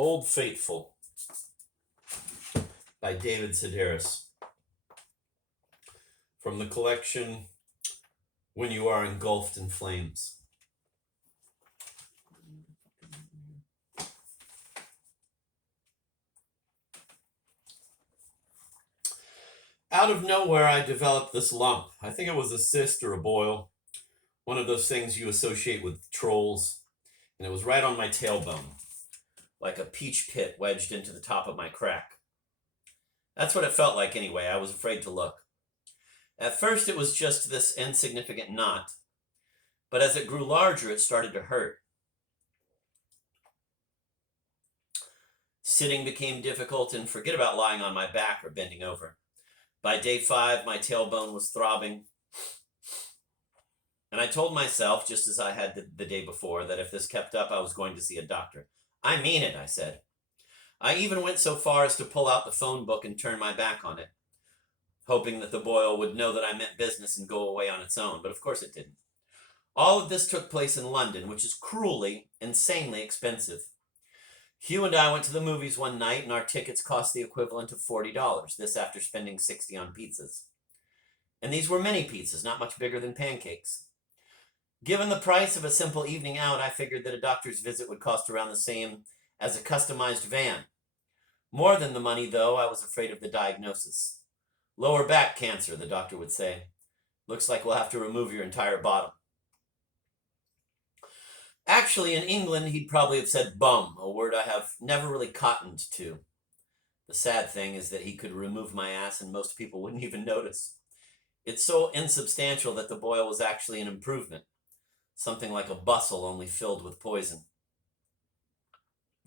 Old Faithful by David Sedaris from the collection When You Are Engulfed in Flames. Out of nowhere, I developed this lump. I think it was a cyst or a boil, one of those things you associate with trolls, and it was right on my tailbone, like a peach pit wedged into the top of my crack. That's what it felt like anyway. I was afraid to look. At first, it was just this insignificant knot, but as it grew larger, it started to hurt. Sitting became difficult, and forget about lying on my back or bending over. By day 5, my tailbone was throbbing, and I told myself, just as I had the day before, that if this kept up, I was going to see a doctor. I mean it, I said. I even went so far as to pull out the phone book and turn my back on it, hoping that the boil would know that I meant business and go away on its own, but of course it didn't. All of this took place in London, which is cruelly, insanely expensive. Hugh and I went to the movies one night, and our tickets cost the equivalent of $40, this after spending $60 on pizzas. And these were mini pizzas, not much bigger than pancakes. Given the price of a simple evening out, I figured that a doctor's visit would cost around the same as a customized van. More than the money, though, I was afraid of the diagnosis. Lower back cancer, the doctor would say. Looks like we'll have to remove your entire bottom. Actually, in England, he'd probably have said bum, a word I have never really cottoned to. The sad thing is that he could remove my ass and most people wouldn't even notice. It's so insubstantial that the boil was actually an improvement. Something like a bustle, only filled with poison.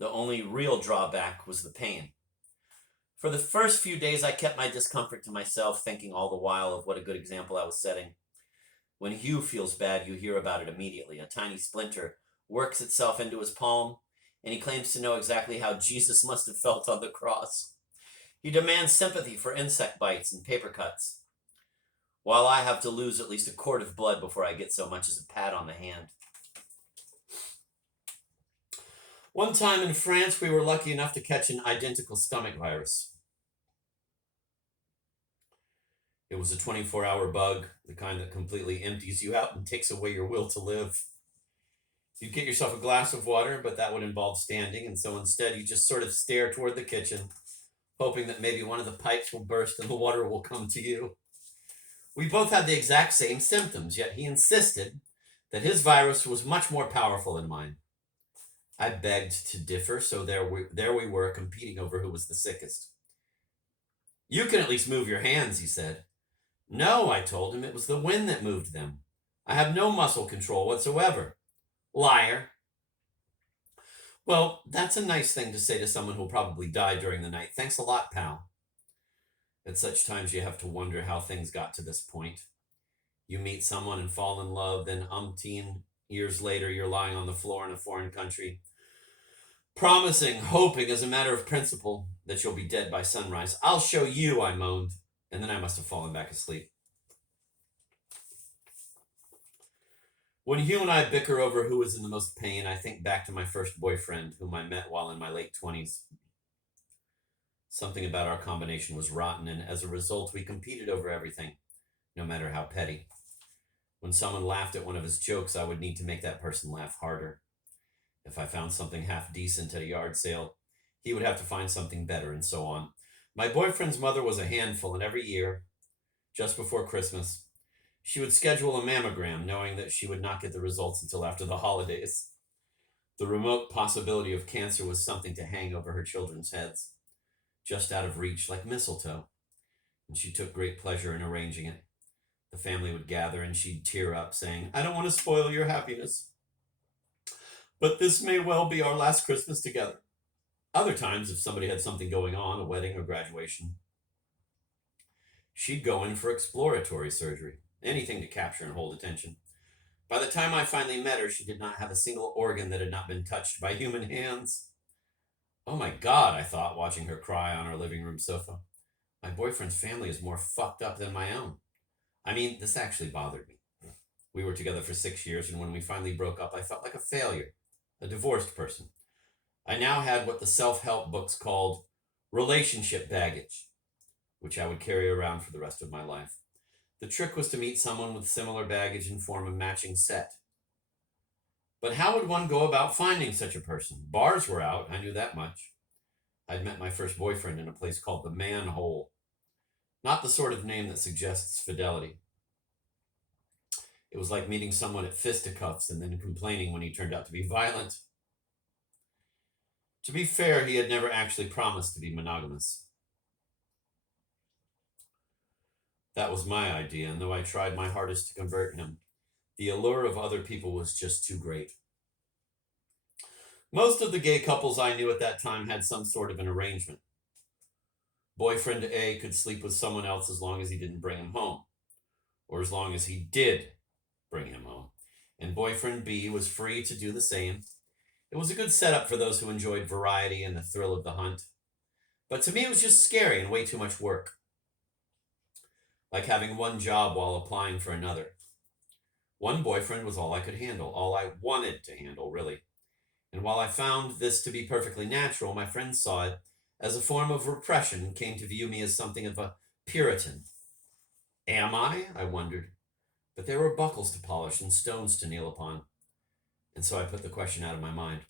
The only real drawback was the pain. For the first few days, I kept my discomfort to myself, thinking all the while of what a good example I was setting. When Hugh feels bad, you hear about it immediately. A tiny splinter works itself into his palm, and he claims to know exactly how Jesus must have felt on the cross. He demands sympathy for insect bites and paper cuts, while I have to lose at least a quart of blood before I get so much as a pat on the hand. One time in France, we were lucky enough to catch an identical stomach virus. It was a 24-hour bug, the kind that completely empties you out and takes away your will to live. You'd get yourself a glass of water, but that would involve standing, and so instead you just sort of stare toward the kitchen, hoping that maybe one of the pipes will burst and the water will come to you. We both had the exact same symptoms, yet he insisted that his virus was much more powerful than mine. I begged to differ, so there we were, competing over who was the sickest. You can at least move your hands, he said. No, I told him, it was the wind that moved them. I have no muscle control whatsoever. Liar. Well, that's a nice thing to say to someone who'll probably die during the night. Thanks a lot, pal. At such times, you have to wonder how things got to this point. You meet someone and fall in love, then umpteen years later, you're lying on the floor in a foreign country, promising, hoping as a matter of principle that you'll be dead by sunrise. I'll show you, I moaned, and then I must have fallen back asleep. When Hugh and I bicker over who was in the most pain, I think back to my first boyfriend, whom I met while in my late 20s. Something about our combination was rotten, and as a result, we competed over everything, no matter how petty. When someone laughed at one of his jokes, I would need to make that person laugh harder. If I found something half decent at a yard sale, he would have to find something better, and so on. My boyfriend's mother was a handful, and every year, just before Christmas, she would schedule a mammogram, knowing that she would not get the results until after the holidays. The remote possibility of cancer was something to hang over her children's heads, just out of reach, like mistletoe, and she took great pleasure in arranging it. The family would gather, and she'd tear up, saying, I don't want to spoil your happiness, but this may well be our last Christmas together. Other times, if somebody had something going on, a wedding or graduation, she'd go in for exploratory surgery, anything to capture and hold attention. By the time I finally met her, she did not have a single organ that had not been touched by human hands. Oh my God, I thought, watching her cry on our living room sofa. My boyfriend's family is more fucked up than my own. I mean, this actually bothered me. We were together for 6 years, and when we finally broke up, I felt like a failure, a divorced person. I now had what the self-help books called relationship baggage, which I would carry around for the rest of my life. The trick was to meet someone with similar baggage and form a matching set. But how would one go about finding such a person? Bars were out, I knew that much. I'd met my first boyfriend in a place called the Manhole. Not the sort of name that suggests fidelity. It was like meeting someone at fisticuffs and then complaining when he turned out to be violent. To be fair, he had never actually promised to be monogamous. That was my idea, and though I tried my hardest to convert him, the allure of other people was just too great. Most of the gay couples I knew at that time had some sort of an arrangement. Boyfriend A could sleep with someone else as long as he didn't bring him home, or as long as he did bring him home. And boyfriend B was free to do the same. It was a good setup for those who enjoyed variety and the thrill of the hunt. But to me, it was just scary and way too much work. Like having one job while applying for another. One boyfriend was all I could handle, all I wanted to handle, really. And while I found this to be perfectly natural, my friends saw it as a form of repression and came to view me as something of a Puritan. Am I wondered. But there were buckles to polish and stones to kneel upon. And so I put the question out of my mind.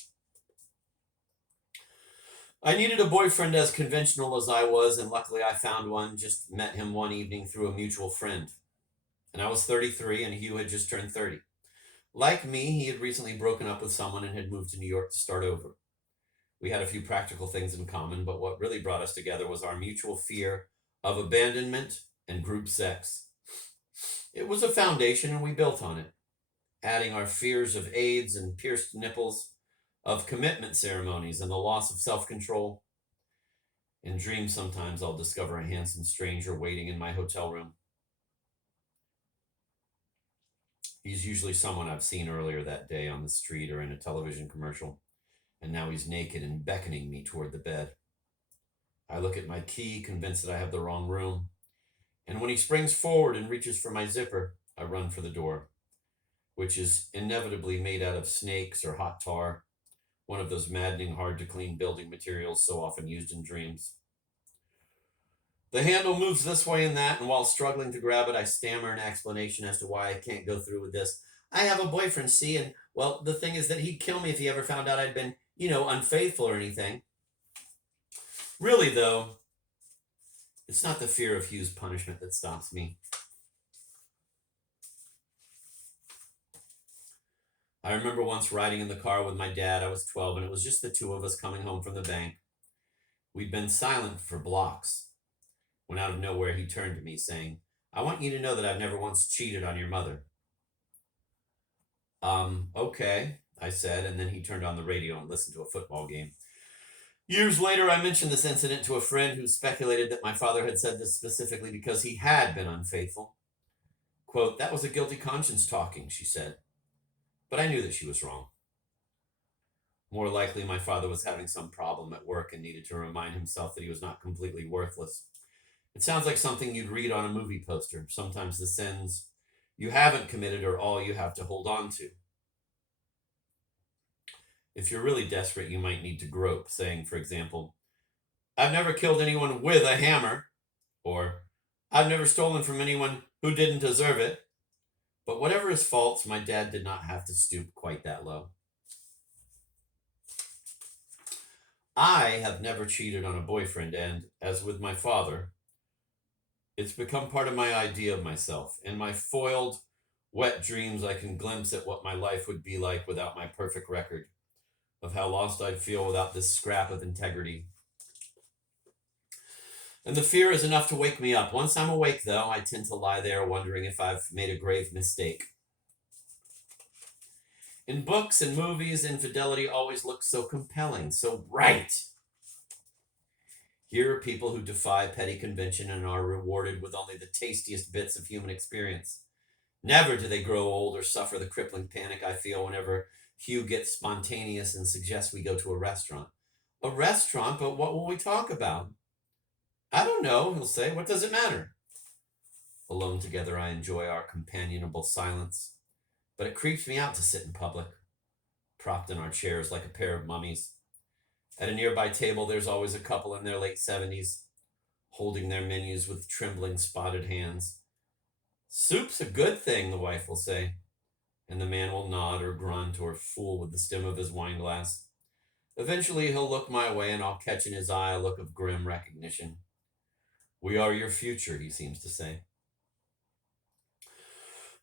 I needed a boyfriend as conventional as I was, and luckily I found one, just met him one evening through a mutual friend. And I was 33 and Hugh had just turned 30. Like me, he had recently broken up with someone and had moved to New York to start over. We had a few practical things in common, but what really brought us together was our mutual fear of abandonment and group sex. It was a foundation and we built on it, adding our fears of AIDS and pierced nipples, of commitment ceremonies and the loss of self-control. In dreams, sometimes I'll discover a handsome stranger waiting in my hotel room. He's usually someone I've seen earlier that day on the street or in a television commercial, and now he's naked and beckoning me toward the bed. I look at my key, convinced that I have the wrong room, and when he springs forward and reaches for my zipper, I run for the door, which is inevitably made out of snakes or hot tar, one of those maddening, hard-to-clean building materials so often used in dreams. The handle moves this way and that, and while struggling to grab it, I stammer an explanation as to why I can't go through with this. I have a boyfriend, see, and, well, the thing is that he'd kill me if he ever found out I'd been, unfaithful or anything. Really, though, it's not the fear of Hugh's punishment that stops me. I remember once riding in the car with my dad. I was 12, and it was just the two of us coming home from the bank. We'd been silent for blocks, when out of nowhere he turned to me saying, I want you to know that I've never once cheated on your mother. Okay, I said, and then he turned on the radio and listened to a football game. Years later, I mentioned this incident to a friend who speculated that my father had said this specifically because he had been unfaithful. Quote, that was a guilty conscience talking, she said. But I knew that she was wrong. More likely, my father was having some problem at work and needed to remind himself that he was not completely worthless. It sounds like something you'd read on a movie poster. Sometimes the sins you haven't committed are all you have to hold on to. If you're really desperate, you might need to grope, saying, for example, I've never killed anyone with a hammer, or I've never stolen from anyone who didn't deserve it. But whatever his faults, my dad did not have to stoop quite that low. I have never cheated on a boyfriend, and as with my father, it's become part of my idea of myself. In my foiled, wet dreams, I can glimpse at what my life would be like without my perfect record, of how lost I'd feel without this scrap of integrity. And the fear is enough to wake me up. Once I'm awake, though, I tend to lie there wondering if I've made a grave mistake. In books and movies, infidelity always looks so compelling, so right. Here are people who defy petty convention and are rewarded with only the tastiest bits of human experience. Never do they grow old or suffer the crippling panic I feel whenever Hugh gets spontaneous and suggests we go to a restaurant. A restaurant, but what will we talk about? I don't know, he'll say. What does it matter? Alone together, I enjoy our companionable silence, but it creeps me out to sit in public, propped in our chairs like a pair of mummies. At a nearby table, there's always a couple in their late 70s, holding their menus with trembling, spotted hands. "Soup's a good thing," the wife will say, and the man will nod or grunt or fool with the stem of his wine glass. Eventually, he'll look my way, and I'll catch in his eye a look of grim recognition. "We are your future," he seems to say.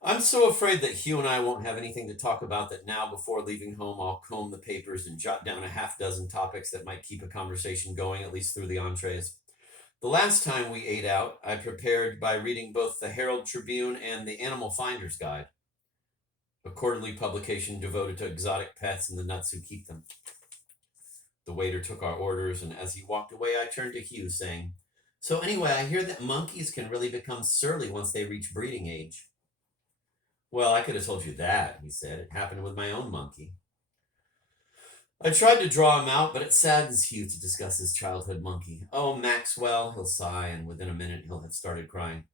I'm so afraid that Hugh and I won't have anything to talk about that now, before leaving home, I'll comb the papers and jot down a half dozen topics that might keep a conversation going, at least through the entrees. The last time we ate out, I prepared by reading both the Herald Tribune and the Animal Finder's Guide, a quarterly publication devoted to exotic pets and the nuts who keep them. The waiter took our orders, and as he walked away, I turned to Hugh, saying, "So anyway, I hear that monkeys can really become surly once they reach breeding age." "Well, I could have told you that," he said. "It happened with my own monkey." I tried to draw him out, but it saddens Hugh to discuss his childhood monkey. "Oh, Maxwell," he'll sigh, and within a minute he'll have started crying.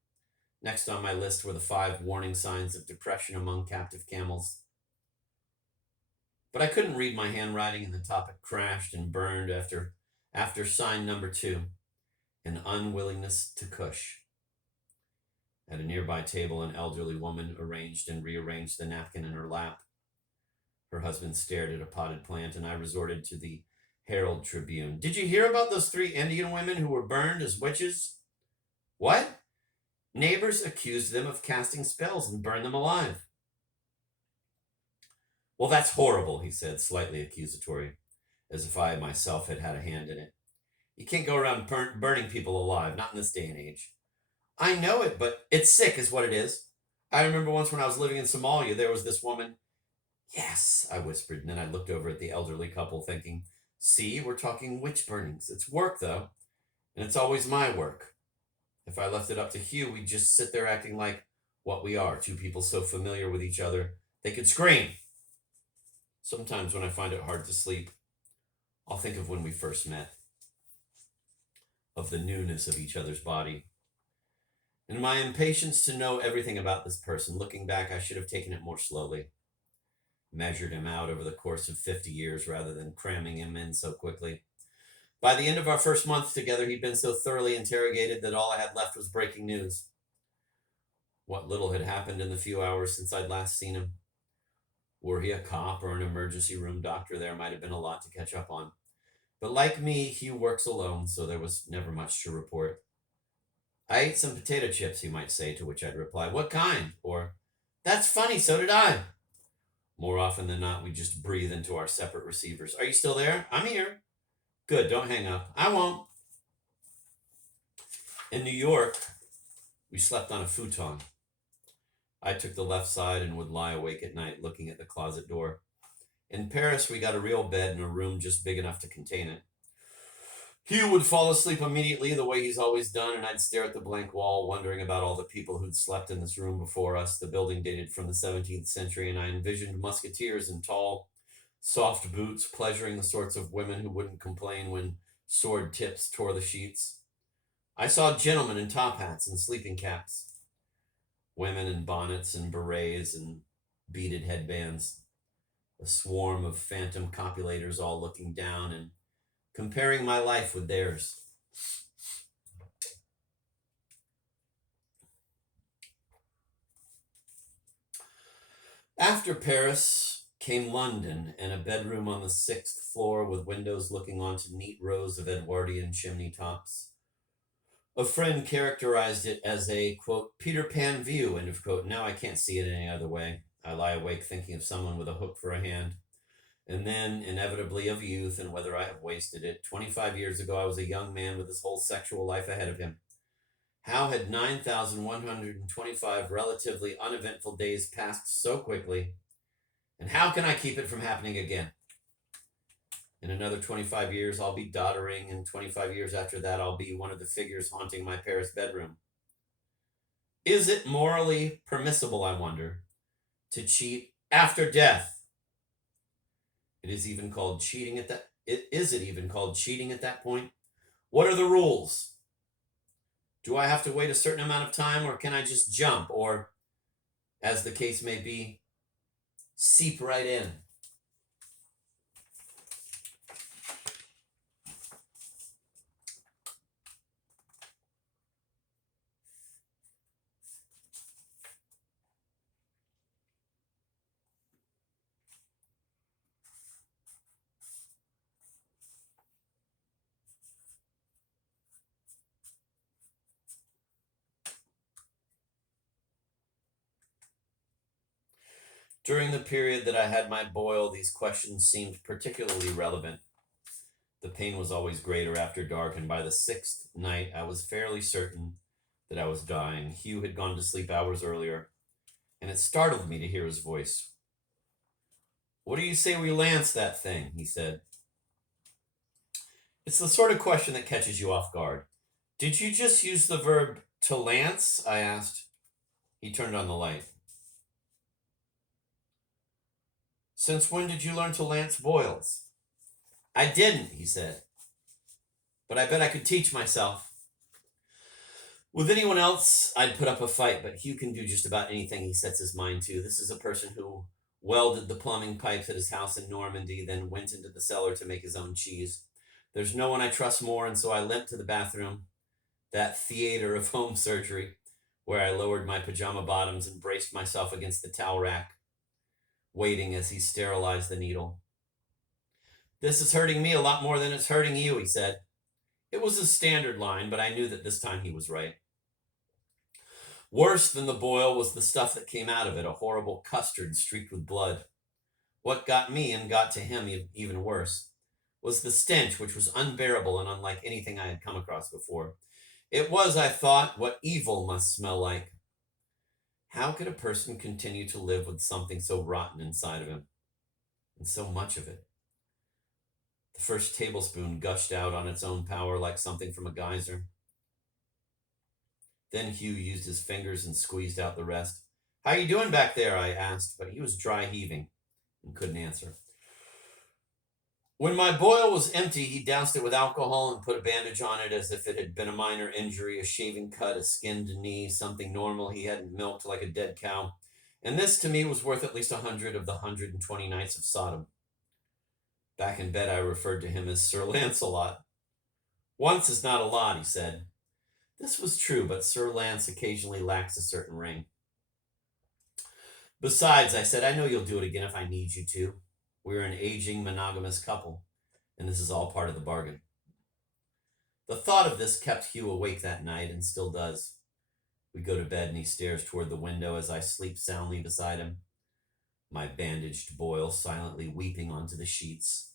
Next on my list were the 5 warning signs of depression among captive camels. But I couldn't read my handwriting, and the topic crashed and burned after sign number 2, an unwillingness to cush. At a nearby table, an elderly woman arranged and rearranged the napkin in her lap. Her husband stared at a potted plant, and I resorted to the Herald Tribune. "Did you hear about those 3 Indian women who were burned as witches?" "What?" "Neighbors accused them of casting spells and burned them alive." "Well, that's horrible," he said, slightly accusatory, as if I myself had had a hand in it. "You can't go around burning people alive, not in this day and age." "I know it, but it's sick is what it is. I remember once when I was living in Somalia, there was this woman—" "Yes," I whispered, and then I looked over at the elderly couple, thinking, "See, we're talking witch burnings. It's work, though, and it's always my work. If I left it up to Hugh, we'd just sit there acting like what we are, 2 people so familiar with each other they could scream." Sometimes when I find it hard to sleep, I'll think of when we first met, of the newness of each other's body, and my impatience to know everything about this person. Looking back, I should have taken it more slowly, measured him out over the course of 50 years rather than cramming him in so quickly. By the end of our first month together, he'd been so thoroughly interrogated that all I had left was breaking news. What little had happened in the few hours since I'd last seen him. Were he a cop or an emergency room doctor, there might have been a lot to catch up on. But like me, Hugh works alone, so there was never much to report. "I ate some potato chips," he might say, to which I'd reply, "What kind?" Or, "That's funny, so did I." More often than not, we just breathe into our separate receivers. "Are you still there?" "I'm here." "Good, don't hang up." "I won't." In New York, we slept on a futon. I took the left side and would lie awake at night looking at the closet door. In Paris, we got a real bed in a room just big enough to contain it. Hugh would fall asleep immediately, the way he's always done, and I'd stare at the blank wall, wondering about all the people who'd slept in this room before us. The building dated from the 17th century, and I envisioned musketeers in tall, soft boots, pleasuring the sorts of women who wouldn't complain when sword tips tore the sheets. I saw gentlemen in top hats and sleeping caps, women in bonnets and berets and beaded headbands, a swarm of phantom copulators all looking down and comparing my life with theirs. After Paris came London, and a bedroom on the 6th floor with windows looking onto neat rows of Edwardian chimney tops. A friend characterized it as a, quote, Peter Pan view, end of quote. Now I can't see it any other way. I lie awake thinking of someone with a hook for a hand. And then, inevitably, of youth and whether I have wasted it. 25 years ago, I was a young man with his whole sexual life ahead of him. How had 9,125 relatively uneventful days passed so quickly? And how can I keep it from happening again? In another 25 years, I'll be doddering, and 25 years after that, I'll be one of the figures haunting my Paris bedroom. Is it morally permissible, I wonder, to cheat after death? Is it even called cheating at that point? What are the rules? Do I have to wait a certain amount of time, or can I just jump, or, as the case may be, seep right in? During the period that I had my boil, these questions seemed particularly relevant. The pain was always greater after dark, and by the sixth night, I was fairly certain that I was dying. Hugh had gone to sleep hours earlier, and it startled me to hear his voice. "What do you say we lance that thing?" he said. It's the sort of question that catches you off guard. "Did you just use the verb to lance?" I asked. He turned on the light. "Since when did you learn to lance boils?" "I didn't," he said, "but I bet I could teach myself." With anyone else, I'd put up a fight, but Hugh can do just about anything he sets his mind to. This is a person who welded the plumbing pipes at his house in Normandy, then went into the cellar to make his own cheese. There's no one I trust more, and so I limped to the bathroom, that theater of home surgery, where I lowered my pajama bottoms and braced myself against the towel rack, waiting as he sterilized the needle. "This is hurting me a lot more than it's hurting you," he said. It was a standard line, but I knew that this time he was right. Worse than the boil was the stuff that came out of it, a horrible custard streaked with blood. What got me, and got to him even worse, was the stench, which was unbearable and unlike anything I had come across before. It was, I thought, what evil must smell like. How could a person continue to live with something so rotten inside of him, and so much of it? The first tablespoon gushed out on its own power like something from a geyser. Then Hugh used his fingers and squeezed out the rest. "How you doing back there?" I asked, but he was dry heaving and couldn't answer. When my boil was empty, he doused it with alcohol and put a bandage on it as if it had been a minor injury, a shaving cut, a skinned knee, something normal he hadn't milked like a dead cow. And this, to me, was worth at least 100 of the 120 nights of Sodom. Back in bed, I referred to him as Sir Lancelot. "Once is not a lot," he said. This was true, but Sir Lance occasionally lacks a certain ring. "Besides," I said, "I know you'll do it again if I need you to. We're an aging monogamous couple, and this is all part of the bargain." The thought of this kept Hugh awake that night, and still does. We go to bed, and he stares toward the window as I sleep soundly beside him, my bandaged boil silently weeping onto the sheets.